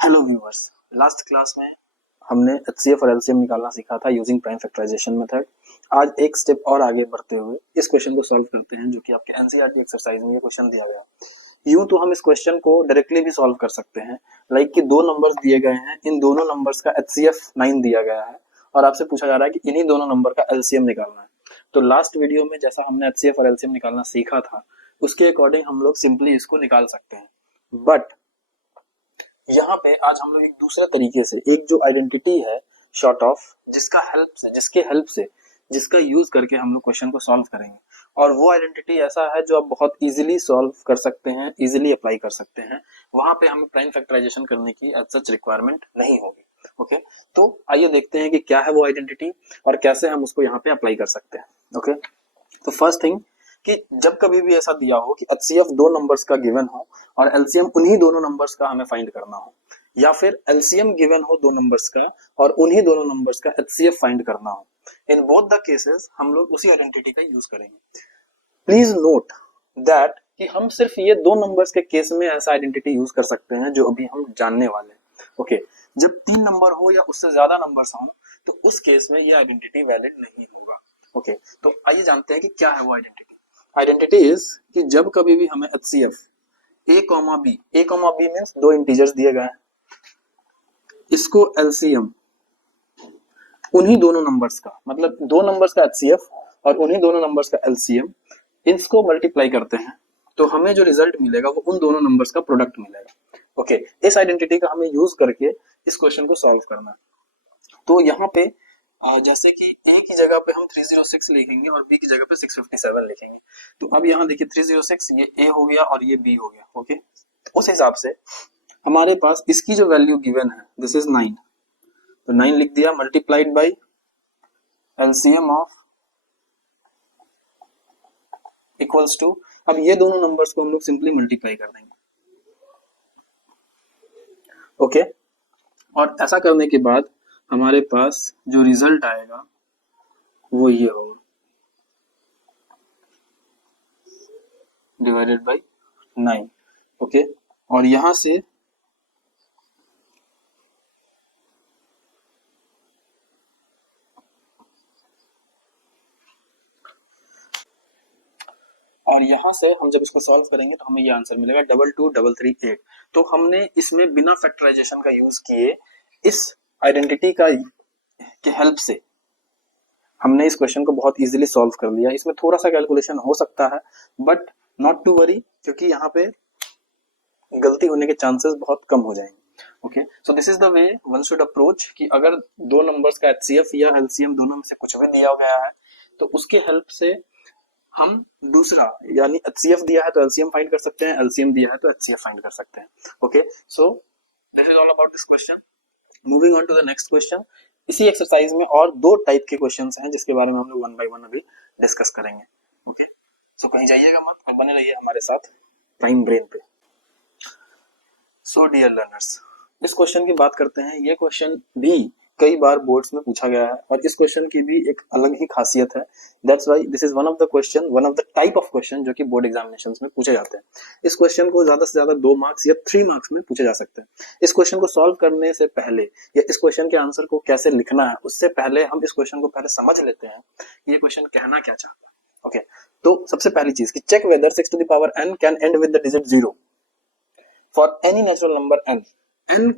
Hello viewers, last class में हमने HCF और एलसीएम निकालना सीखा था यूजिंग प्राइम फैक्टराइजेशन मेथड। आज एक स्टेप और आगे बढ़ते हुए इस क्वेश्चन को सॉल्व करते हैं जो कि आपके एनसीईआरटी एक्सरसाइज में ये क्वेश्चन दिया गया। यूं तो हम इस क्वेश्चन को डायरेक्टली भी सॉल्व कर सकते हैं, लाइक कि दो नंबर्स दिए गए हैं, इन दोनों नंबर्स का एचसीएफ 9 दिया गया है और आपसे पूछा जा रहा है कि इन्हीं दोनों नंबर का एलसीएम निकालना है। तो लास्ट वीडियो में जैसा हमने एचसीएफ और एलसीएम निकालना सीखा था उसके अकॉर्डिंग हम लोग सिंपली इसको निकाल सकते हैं, बट यहाँ पे आज हम लोग एक दूसरे तरीके से एक जो आइडेंटिटी है शॉर्ट ऑफ जिसके हेल्प से जिसका यूज करके हम लोग क्वेश्चन को सॉल्व करेंगे, और वो आइडेंटिटी ऐसा है जो आप बहुत इजीली सॉल्व कर सकते हैं, इजीली अप्लाई कर सकते हैं। वहां पे हमें प्राइम फैक्टराइजेशन करने की एज सच रिक्वायरमेंट नहीं होगी। ओके, तो आइए देखते हैं कि क्या है वो आइडेंटिटी और कैसे हम उसको यहाँ पे अप्लाई कर सकते हैं। ओके, तो फर्स्ट थिंग कि जब कभी भी ऐसा दिया हो कि एचसीएफ दो नंबर्स का गिवन हो और एलसीएम उन्हीं दोनों नंबर्स का हमें फाइंड करना हो, या फिर एलसीएम गिवन हो दो नंबर्स का और उन्हीं दोनों नंबर्स का एचसीएफ फाइंड करना हो, इन बोथ द केसेस हम लोग उसी आइडेंटिटी का यूज करेंगे। प्लीज नोट दैट कि हम सिर्फ ये दो नंबर्स के केस में ऐसा आइडेंटिटी यूज कर सकते हैं जो अभी हम जानने वाले हैं। ओके, जब तीन नंबर हो या उससे ज्यादा नंबर्स हो तो उस केस में ये आइडेंटिटी वैलिड नहीं होगा। ओके, तो आइए जानते हैं कि क्या है वो आइडेंटिटी। आइडेंटिटी इज कि जब कभी भी हमें एचसीएफ ए कॉमा बी मींस दो इंटीजर्स दिए गए हैं, इसको एलसीएम उन्हीं दोनों नंबर्स का, मतलब दो नंबर्स का एचसीएफ और उन्हीं दोनों नंबर्स का एलसीएम, इसको मल्टीप्लाई करते हैं तो हमें जो रिजल्ट मिलेगा वो उन दोनों नंबर्स का प्रोडक्ट मिलेगा। ओके, इस आइडेंटिटी का हमें यूज करके इस क्वेश्चन को सॉल्व करना है। तो यहाँ पे जैसे कि ए की जगह पे हम 306 लिखेंगे और बी की जगह पे 657 लिखेंगे। तो अब यहाँ देखिए 306 ये ए हो गया और ये बी हो गया। ओके, तो उस हिसाब से हमारे पास इसकी जो वैल्यू गिवन है दिस इज 9, तो 9 लिख दिया multiplied by LCM of equals to, अब ये दोनों नंबर्स को हम लोग सिंपली मल्टीप्लाई कर देंगे। ओके, और ऐसा करने के बाद हमारे पास जो रिजल्ट आएगा वो ये होगा डिवाइडेड बाई 9। ओके, और यहां से हम जब इसको सॉल्व करेंगे तो हमें ये आंसर मिलेगा 223338। तो हमने इसमें बिना फैक्टराइजेशन का यूज किए इस आइडेंटिटी का के हेल्प से हमने इस क्वेश्चन को बहुत इजीली सॉल्व कर लिया। इसमें थोड़ा सा कैलकुलेशन हो सकता है बट नॉट टू वरी, क्योंकि यहाँ पे गलती होने के चांसेस बहुत कम हो जाएंगे। Okay, so this is the way one should approach कि अगर दो नंबर्स का एचसीएफ या एलसीएम दोनों में से कुछ भी दिया गया है तो उसके हेल्प से हम दूसरा यानी एचसीएफ दिया है तो एलसीएम फाइंड कर सकते हैं, एलसीएम दिया है तो एचसीएफ फाइंड कर सकते हैं। Okay, so this is all about this question. Moving on to the next question. इसी एक्सरसाइज में और दो टाइप के क्वेश्चंस हैं जिसके बारे में हम लोग वन बाय वन अभी डिस्कस करेंगे। ओके, सो कहीं जाइएगा मत और बने रहिए हमारे साथ प्राइम ब्रेन पे। सो डियर लर्नर्स, इस क्वेश्चन की बात करते हैं। ये क्वेश्चन भी कई बार बोर्ड्स में पूछा गया है और इस क्वेश्चन की भी एक अलग ही खासियत है। That's why this is one of the type of question जो कि बोर्ड एग्जामिनेशंस में पूछे जाते हैं। इस क्वेश्चन को ज्यादा से ज्यादा 2 मार्क्स या 3 मार्क्स में पूछे जा सकते हैं। इस क्वेश्चन को सॉल्व करने से पहले या इस क्वेश्चन के आंसर को कैसे लिखना है उससे पहले हम इस क्वेश्चन को पहले समझ लेते हैं कि ये क्वेश्चन कहना क्या चाहता है। ओके, तो सबसे पहली चीज कि check whether 6 to the power n can end with the digit 0 for any natural number n। n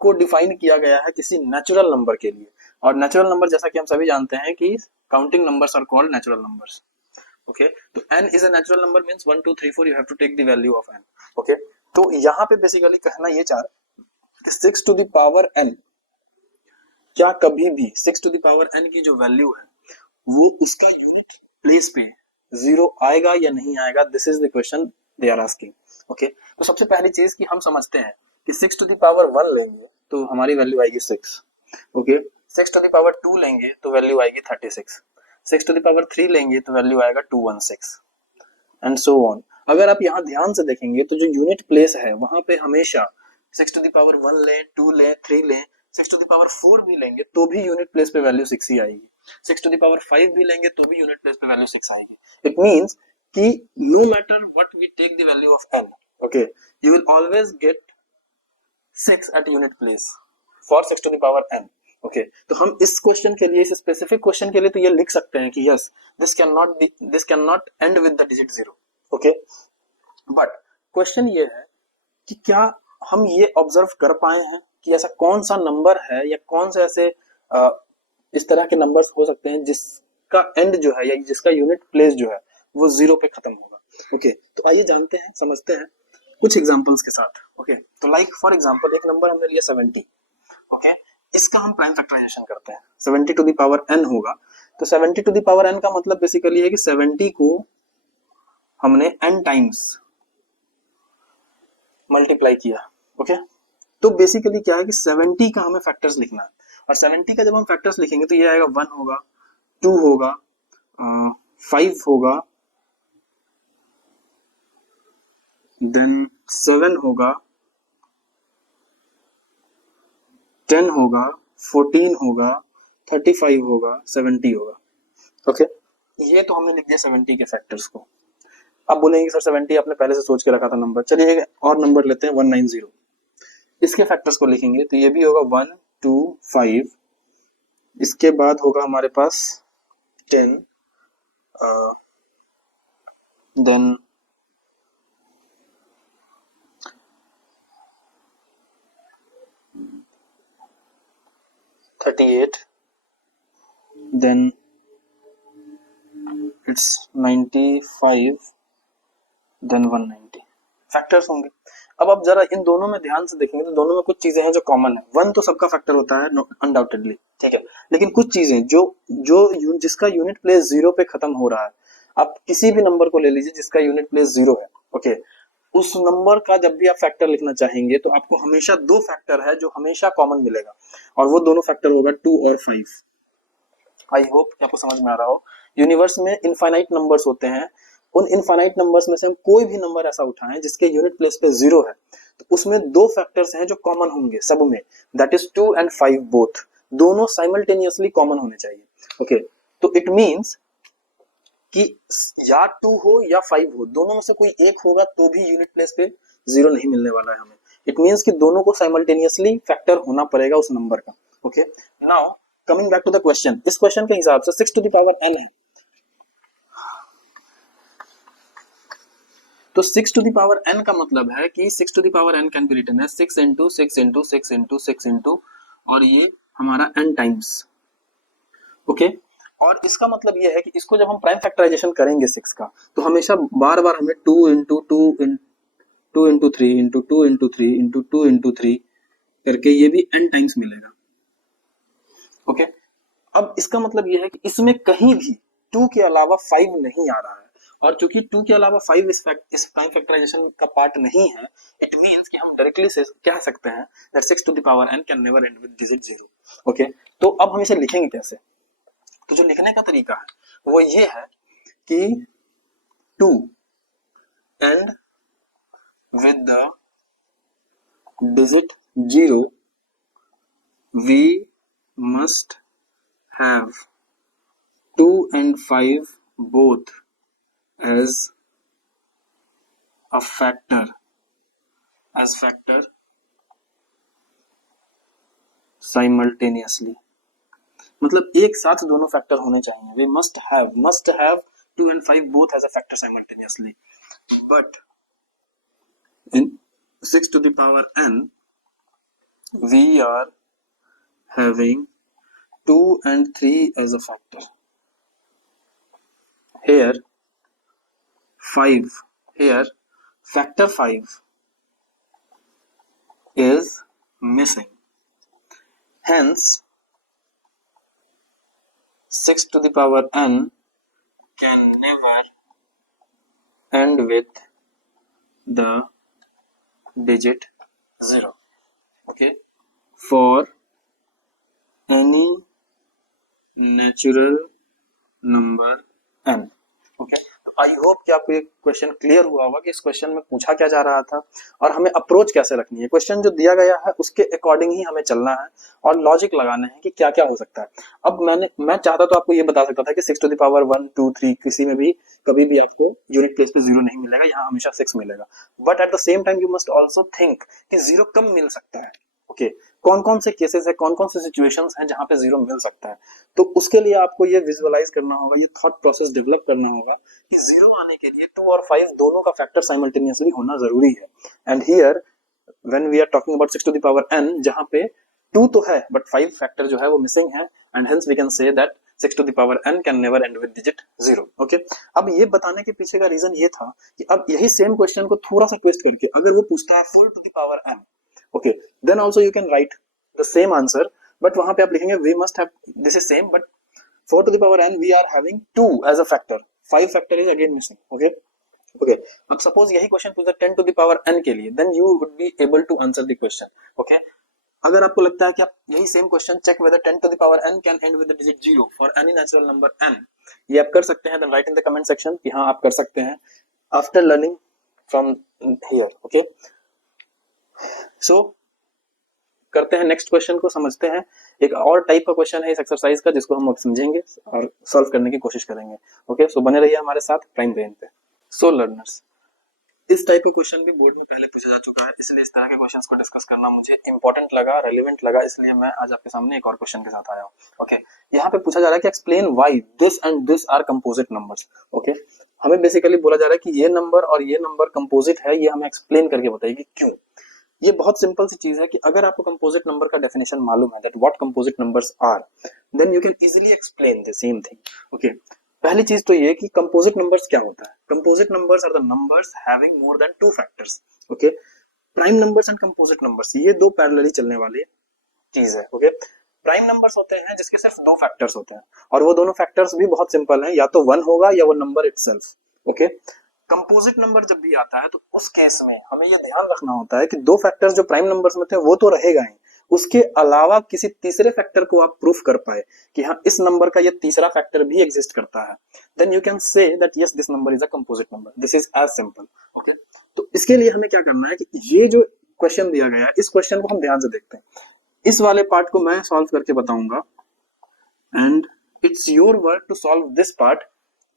को डिफाइन किया गया है किसी नेचुरल नंबर के लिए, और नेचुरल नंबर जैसा कि हम सभी जानते हैं कि counting numbers are called natural numbers. Okay, तो n is a natural number means 1 2 3 4 you have to take the value of n। Okay, तो यहाँ पे बेसिकली कहना ये चाह कि 6 टू द पावर n, क्या कभी भी 6 टू द पावर n की जो वैल्यू है वो उसका यूनिट प्लेस पे 0 आएगा या नहीं आएगा, this is the question they are asking. Okay, तो सबसे पहली चीज कि हम समझते हैं कि 6 टू द पावर 1 लेंगे तो हमारी वैल्यू आएगी 6। ओके, 6 टू द पावर 2 लेंगे तो वैल्यू आएगी 36। 6 टू द पावर 3 लेंगे तो वैल्यू आएगा 216 एंड सो ऑन। अगर आप यहाँ ध्यान से देखेंगे तो जो यूनिट प्लेस है वहां पे हमेशा 6 टू द पावर 1 लें, 2 लें, 3 लें, 6 टू द पावर 4 भी लेंगे तो भी यूनिट प्लेस पे वैल्यू 6 ही आएगी। 6 टू द पावर 5 भी लेंगे तो भी यूनिट प्लेस पे वैल्यू 6 आएगी। इट मींस कि no matter what we take the value of n, okay, you will always get 6 at unit place for 6 to the power n. Okay तो हम इस क्वेश्चन के लिए, इस स्पेसिफिक क्वेश्चन के लिए तो ये लिख सकते हैं कि yes this can not and with the digit 0. Okay but question ये है कि क्या हम ये ऑब्जर्व कर पाए हैं कि ऐसा कौन सा नंबर है या कौन से ऐसे इस तरह के नंबर्स हो सकते हैं जिसका एंड जो है या जिसका यूनिट प्लेस जो है वो 0 पे खत्म होगा. ओके तो आइए जानते हैं, समझते हैं कुछ एग्जांपल्स के साथ. ओके तो लाइक फॉर एग्जांपल एक नंबर हमने लिया 70. ओके इसका हम प्राइम फैक्टराइजेशन करते हैं. 70 टू द पावर n होगा. तो 70 टू द पावर n का मतलब बेसिकली है कि 70 को हमने n टाइम्स मल्टीप्लाई किया. ओके तो बेसिकली क्या है कि 70 का हमें फैक्टर्स लिखना है और 70 का जब हम फैक्टर्स लिखेंगे तो ये आएगा 1 होगा, 2 होगा, 5 होगा, देन 7 होगा, 10 होगा, 14 होगा, 35 होगा, 70 होगा. ओके ये तो हमने लिख दिया 70 के फैक्टर्स को. अब बोलेंगे सर 70 आपने पहले से सोच के रखा था नंबर. चलिए एक और नंबर लेते हैं 190. इसके फैक्टर्स को लिखेंगे तो ये भी होगा 1, 2, 5. इसके बाद होगा हमारे पास 10, then 38, then it's 95, then 190 factors होंगे. अब आप जरा इन दोनों में ध्यान से देखेंगे तो दोनों में कुछ चीजें हैं जो कॉमन है. 1 तो सबका फैक्टर होता है अनडाउटेडली, ठीक है, लेकिन कुछ चीजें जो जिसका यूनिट प्लेस 0 पे खत्म हो रहा है. आप किसी भी नंबर को ले लीजिए जिसका यूनिट प्लेस 0 है. ओके उस नंबर का जब भी आप फैक्टर लिखना चाहेंगे तो आपको हमेशा दो फैक्टर है जो हमेशा कॉमन मिलेगा और वो दोनों फैक्टर होगा 2 और 5. आई होप कि आपको समझ में आ रहा हो. यूनिवर्स में इनफाइनाइट नंबर्स होते हैं. उन इनफाइनाइट नंबर्स में से हम कोई भी नंबर ऐसा उठाएं जिसके यूनिट प्लेस पे 0 है तो उसमें दो फैक्टर्स हैं जो कॉमन होंगे सब में, दैट इज 2 and 5 बोथ. दोनों साइमल्टेनियसली कॉमन होने चाहिए. ओके तो इट मींस कि या 2 हो या 5 हो, दोनों में से कोई एक होगा तो भी यूनिट प्लेस पे 0 नहीं मिलने वाला है हमें. इट मींस कि दोनों को साइमल्टेनियसली फैक्टर होना पड़ेगा उस नंबर का. Okay now coming back to the question. इस क्वेश्चन के हिसाब से 6 टू द पावर n है तो 6 टू द पावर n का मतलब है कि 6 to the power n can be written as 6 into 6 into 6 into 6 into और ये हमारा n टाइम्स. ओके और इसका मतलब ये है कि इसको जब हम प्राइम फैक्टराइजेशन करेंगे 6 का तो हमेशा बार बार हमें 2 into 2 2 into 3 into 2 into 3 into 2 into 3 करके ये भी n टाइम्स मिलेगा. ओके अब इसका मतलब ये है कि इसमें कहीं भी 2 के अलावा 5 नहीं आ रहा है और चूंकि 2 के अलावा 5 इस प्राइम फैक्टराइजेशन का पार्ट नहीं है, इट मींस कि हम डायरेक्टली से कह सकते हैं that 6 to the power n can never end with digit 0. Okay तो अब हम इसे लिखेंगे कैसे. तो जो लिखने का तरीका है वो ये है कि 2 and with the digit 0 we must have 2 and 5 both as a factor simultaneously. मतलब एक साथ दोनों फैक्टर होने चाहिए. we must have 2 and 5 both as a factor simultaneously. But in 6 to the power n we are having 2 and 3 as a factor. Here factor 5 is missing. Hence 6 to the power n can never end with the digit 0. Okay, for any natural number n. Okay तो I hope कि आपको ये question clear हुआ होगा कि इस question में पूछा क्या जा रहा था और हमें अप्रोच कैसे रखनी है। क्वेश्चन जो दिया गया है उसके अकॉर्डिंग ही हमें चलना है और लॉजिक लगाना है कि क्या क्या हो सकता है। अब मैं चाहता तो आपको ये बता सकता था कि 6 to the power 1 2 3 किसी में भी कभी भी आपको यूनिट प्लेस पे जीरो नहीं मिलेगा, यहाँ हमेशा 6 मिलेगा। But at the same time you must also think कि जीरो कम मिल सकता है। ओके, कौन कौन से केसेस है, कौन कौन से सिचुएशंस हैं जहां पे जीरो मिल सकता है। तो उसके लिए आपको ये विजुअलाइज करना होगा, ये थॉट प्रोसेस डेवलप करना होगा कि जीरो आने के लिए 2 और 5 दोनों का फैक्टर साइमल्टेनियसली होना जरूरी है। And here when we are talking about 6 to the power n, जहां पे 2 तो है बट 5 फैक्टर जो है वो मिसिंग है, and hence we can say that 6 to the power n can never end with digit 0। Okay, अब ये बताने के पीछे का रीजन ये था कि अब यही सेम क्वेश्चन को थोड़ा सा ट्विस्ट करके अगर वो पूछता है 4 to the power n, ओके, then also you can write the same answer, but वहां पे आप लिखेंगे we must have this is same but 4 to the power n we are having 2 as a factor, 5 factor is again missing। Okay okay, अब suppose यही question पूछा 10 to the power n के लिए, then you would be able to answer the question. Okay, अगर आपको लगता है कि आप यही same question check whether 10 to the power n can end with the digit 0 for any natural number n, ये आप कर सकते हैं, then write in the comment section कि हाँ आप कर सकते हैं after learning from here. Okay, so करते हैं नेक्स्ट क्वेश्चन को, समझते हैं। एक और टाइप का क्वेश्चन है इस एक्सरसाइज का जिसको हम अब समझेंगे और सॉल्व करने की कोशिश करेंगे। ओके, सो बने रहिए हमारे साथ प्राइम ब्रेन पे। सो लर्नर्स, इस टाइप का क्वेश्चन भी बोर्ड में पहले पूछा जा चुका है, इसलिए इस तरह के क्वेश्चंस को डिस्कस करना मुझे इंपॉर्टेंट लगा, रेलेवेंट लगा, इसलिए मैं आज आपके सामने एक और क्वेश्चन के साथ आया हूँ। ओके, यहाँ पे पूछा जा रहा है कि explain why this and this are composite numbers. Okay, हमें बेसिकली बोला जा रहा है कि ये नंबर और ये नंबर कंपोजिट है, ये हमें एक्सप्लेन करके बताइए कि क्यों। ये बहुत सिंपल सी चीज है कि अगर आपको कंपोजिट नंबर का डेफिनेशन मालूम है, that what composite numbers are, then you can easily explain the same thing. Okay, पहली चीज तो ये कि कंपोजिट नंबर्स क्या होता है। Composite numbers are the numbers having more than 2 factors. Okay, prime numbers and composite numbers ये दो पैरेलली चलने वाली चीज है। ओके, प्राइम नंबर्स होते हैं जिसके सिर्फ 2 फैक्टर्स होते हैं और वो दोनों फैक्टर्स भी बहुत सिंपल है, या तो 1 होगा या वो number itself. Okay, composite number जब भी आता है तो उस केस में हमें ये ध्यान रखना होता है कि 2 फैक्टर्स जो प्राइम नंबर्स में थे वो तो रहेगा ही, उसके अलावा किसी तीसरे फैक्टर को आप प्रूफ कर पाए कि हाँ इस नंबर का ये तीसरा फैक्टर भी एग्जिस्ट करता है, then you can say that yes this number is a composite number. This is as simple. Okay, तो इसके लिए हमें क्या करना है कि ये जो क्वेश्चन दिया गया है इस क्वेश्चन को हम ध्यान से देखते हैं। इस वाले पार्ट को मैं सॉल्व करके बताऊंगा and it's your work to solve this part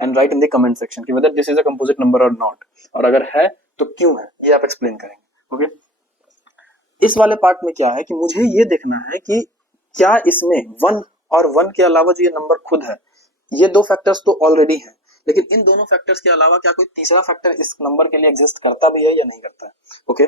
and write in the comment section कि whether this is a composite number or not, और अगर है तो क्यों है ये आप एक्सप्लेन करेंगे। ओके, इस वाले पार्ट में क्या है कि मुझे ये देखना है कि क्या इसमें 1 और 1 के अलावा जो ये नंबर खुद है, ये 2 फैक्टर्स तो ऑलरेडी हैं, लेकिन इन दोनों फैक्टर्स के अलावा क्या कोई तीसरा फैक्टर इस नंबर के लिए एग्जिस्ट करता भी है या नहीं करता है। ओके,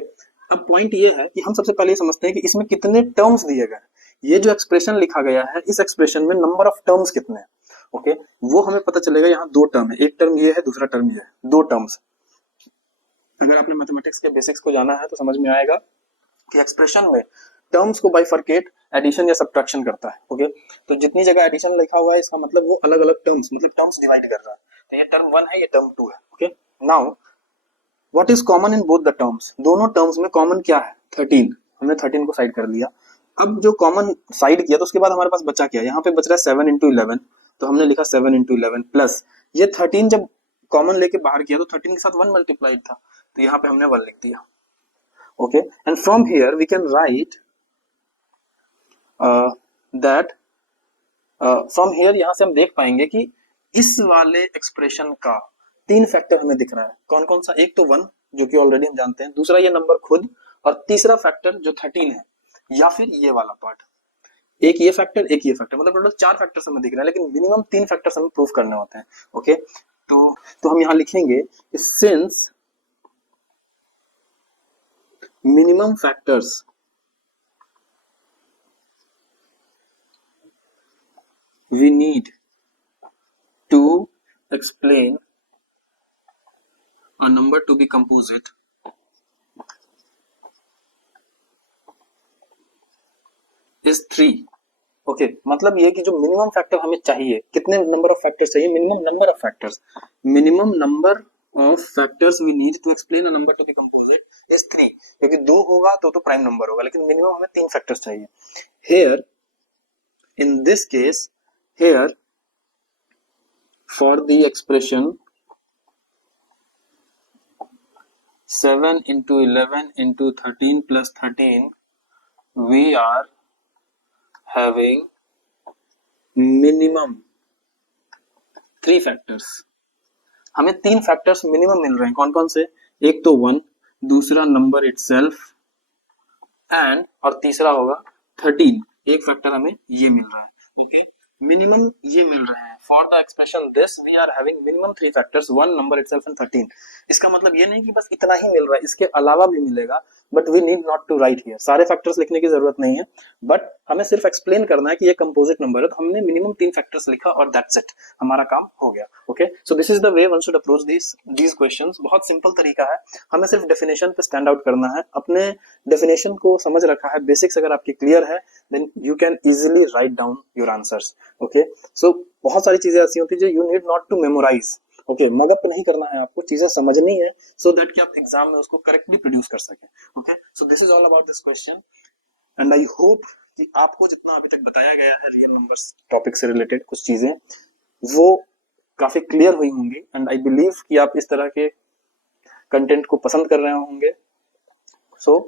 अब पॉइंट ये है कि हम सबसे पहले समझते हैं कि इसमें कितने टर्म्स दिए गए। ये जो एक्सप्रेशन लिखा गया है इस एक्सप्रेशन में नंबर ऑफ टर्म्स कितने हैं। ओके, वो हमें पता चलेगा। यहाँ 2 टर्म है, एक टर्म ये है, दूसरा टर्म ये है, 2 टर्म्स। अगर आपने मैथमेटिक्स के बेसिक्स को जाना है तो समझ में आएगा कि एक्सप्रेशन में टर्म्स को बाइफरकेट एडिशन या सब्ट्रैक्शन करता है। ओके, तो जितनी जगह एडिशन लिखा हुआ है इसका मतलब वो अलग अलग टर्म्स, मतलब टर्म्स डिवाइड कर रहा है। तो ये टर्म 1 है, ये टर्म 2 है। Okay, now what is common in both the terms, दोनों टर्म्स में कॉमन क्या है, 13। हमने 13 को साइड कर लिया। अब जो कॉमन साइड किया तो उसके बाद हमारे पास बचा क्या, यहाँ पे बच रहा है 7 into 11, तो हमने लिखा 7 into 11 प्लस ये 13 जब कॉमन लेके बाहर किया तो 13 के साथ 1 मल्टीप्लाइड था, तो यहाँ पे हमने 1 लिख दिया। Okay, and from here we can write that from here, यहाँ से हम देख पाएंगे कि इस वाले एक्सप्रेशन का 3 फैक्टर हमें दिख रहा है। कौन कौन सा, एक तो 1 जो कि ऑलरेडी हम जानते हैं, दूसरा ये नंबर खुद, और तीसरा फैक्टर जो 13 है, या फिर ये वाला पार्ट, एक ये फैक्टर एक ये फैक्टर, मतलब टोटल 4 फैक्टर्स हमें दिख रहे हैं, लेकिन मिनिमम 3 फैक्टर्स हमें प्रूफ करने होते हैं। ओके, तो हम यहाँ लिखेंगे since minimum factors we need to explain a number to be composite is 3। Okay, मतलब ये कि जो मिनिमम फैक्टर हमें चाहिए, कितने नंबर ऑफ फैक्टर्स चाहिए, minimum number of factors, minimum number of factors we need to explain a number to be composite is 3, क्योंकि 2 होगा तो प्राइम नंबर होगा, लेकिन मिनिमम हमें 3 फैक्टर्स चाहिए। Here in this case, here for the expression 7 into 11 into 13 plus 13, we are having minimum 3 factors. हमें 3 factors minimum मिल रहे हैं. कौन कौन से? एक तो 1, दूसरा नंबर इटसेल्फ एंड और तीसरा होगा 13. एक फैक्टर हमें ये मिल रहा है. ओके, मिनिमम ये मिल रहे हैं. For the expression this we are having minimum 3 factors, 1 number itself and 13. इसका मतलब ये नहीं कि बस इतना ही मिल रहा है, इसके अलावा भी मिलेगा, but we need not to write here. सारे फैक्टर्स लिखने की जरूरत नहीं है, बट हमें सिर्फ एक्सप्लेन करना है कि ये कंपोजिट नंबर है, तो हमने मिनिमम 3 फैक्टर्स लिखा और दैट्स इट, हमारा काम हो गया. Okay, so this is the way one should approach these questions. बहुत सिंपल तरीका है, हमें सिर्फ डेफिनेशन पे स्टैंड आउट करना है. अपने डेफिनेशन को समझ रखा है, बेसिक्स अगर आपकी क्लियर है, then you can easily write down your answers. Okay, so बहुत सारी चीजें ऐसी होती है जो you need not to memorise. Okay, mug up नहीं करना है, आपको चीजें समझनी है सो दैट कि आप एग्जाम में उसको करेक्टली प्रोड्यूस कर सकें. Okay, so this is all about this question and I hope कि आपको जितना अभी तक बताया गया है रियल नंबर्स टॉपिक से रिलेटेड कुछ चीजें वो काफी क्लियर हुई होंगी. एंड आई बिलीव कि आप इस तरह के कंटेंट को पसंद कर रहे होंगे. सो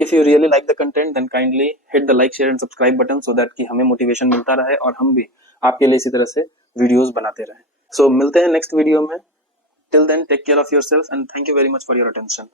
if you really like the content then kindly hit the like, share and subscribe button so that कि हमें मोटिवेशन मिलता रहे और हम भी आपके लिए इसी तरह से वीडियोस बनाते रहें. सो मिलते हैं नेक्स्ट वीडियो में. Till then take care of yourself and thank you very much for your attention.